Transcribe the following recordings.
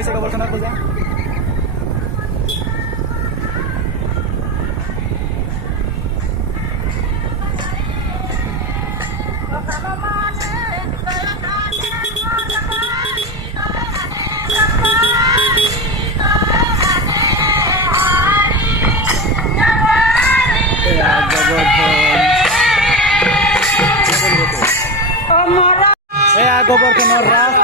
হৈছে গোবৰখনৰ পূজা গোবরধনের রাস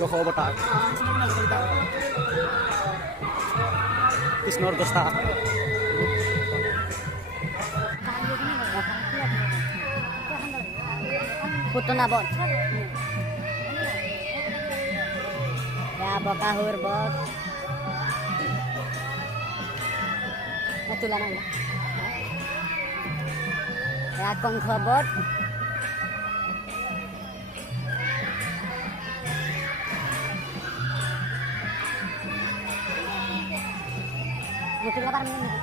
Goko batak. Kisnor dosta. Puto na bot. Ya bakahur bot. Natulan na. Ya kong khabot. Betul apa namanya?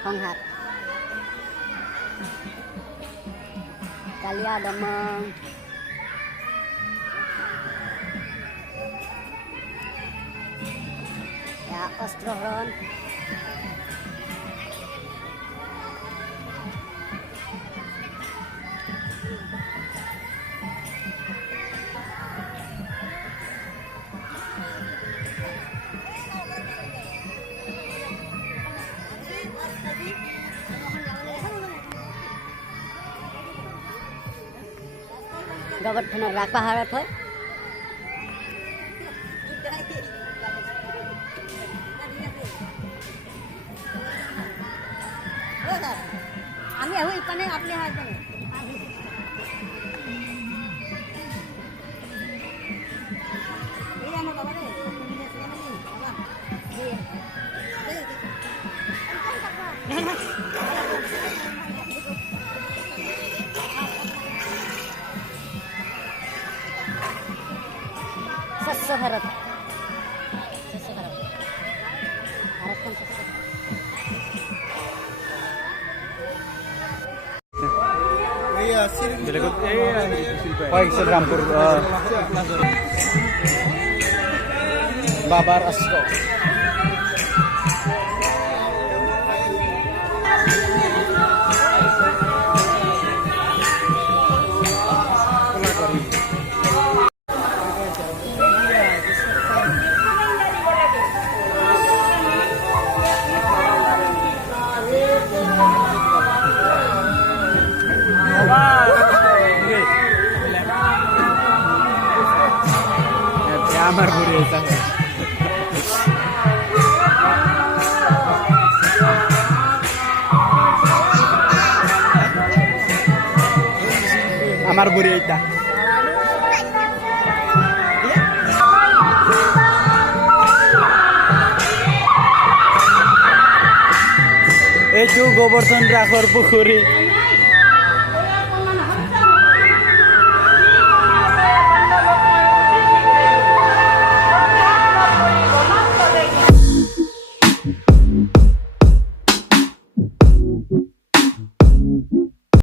Penghat. Kali ada meng. Ya ostron. গোবরধনের রাগ পাহাড়ত হয় আমি আহো ইপানে আপনি হাজবেন এই আমার বাবা রে Swasth Bharat. Swasth Bharat. Bharat kan swasth. Baik, Rampur. Babar Asko. Amar buri itu. Amar buri itu. Itu Goborton Rakhor Pukhuri.